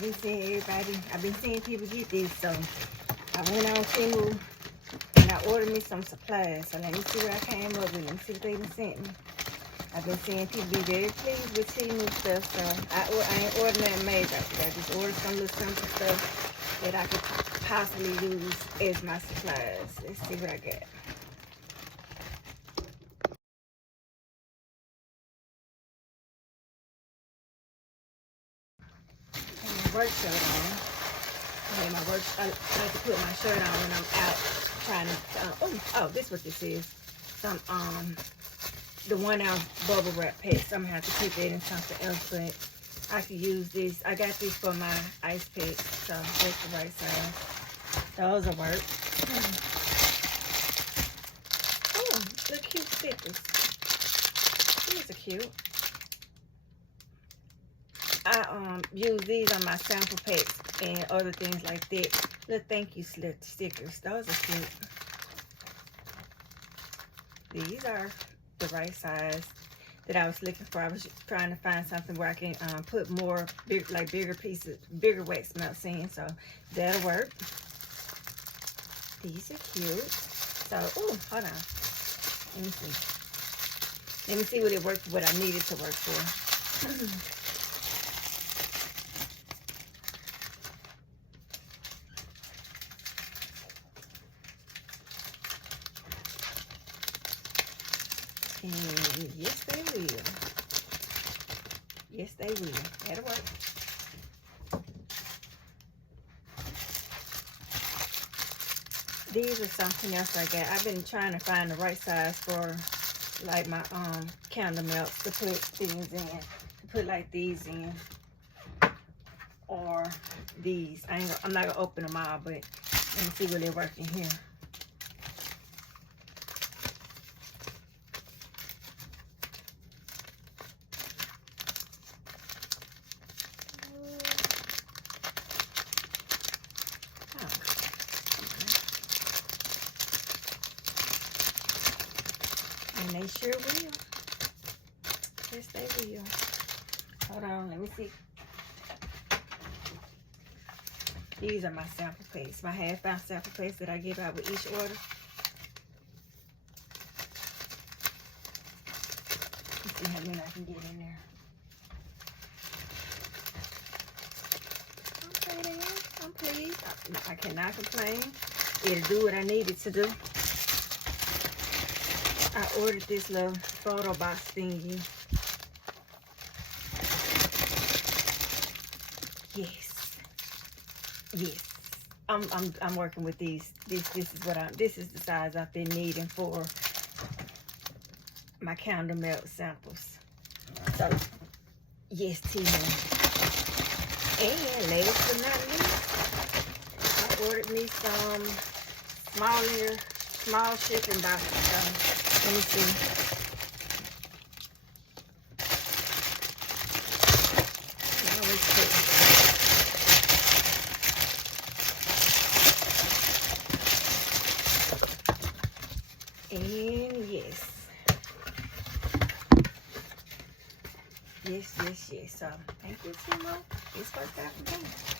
I've been seeing people get these, so I went on Temu and I ordered me some supplies. So let me see what I came up with. Let me see what they done sent me. I've been seeing people be very pleased with Temu stuff, so I ain't ordering that major. I just ordered some little simple stuff that I could possibly use as my supplies. Let's see what I got. Work shirt on. I like to put my shirt on when I'm out trying to, this is what this is. Some, the 1 ounce bubble wrap pack. So I'm gonna have to put that in something else, but I could use this. I got this for my ice pack, so that's the right size. Those will work. Oh, look, cute stickers. These are cute. I use these on my sample packs and other things like that. Little thank you stickers. Those are cute. These are the right size that I was looking for. I was trying to find something where I can put more bigger pieces, bigger wax melts in, so that'll work. These are cute. So, oh, hold on. Let me see. Let me see what it worked for, what I needed to work for. And yes, they will. Yes, they will. That'll work. These are something else I got. I've been trying to find the right size for like my candle melts to put things in. To put like these in. Or these. I'm not gonna open them all, but let me see what they're working here. And they sure will. Yes, they will. Hold on, let me see. These are my sample packs, my half-ounce sample packs that I give out with each order. Let's see how many I can get in there. Okay then, I'm pleased. I cannot complain. It'll do what I need it to do. I ordered this little photo box thingy. Yes. Yes. I'm working with these. This is the size I've been needing for my candle melt samples. So yes, Temu. And last but not least, I ordered me some small shipping boxes. Let me see. And yes. Yes. So thank you, Temu. It's worked out for me.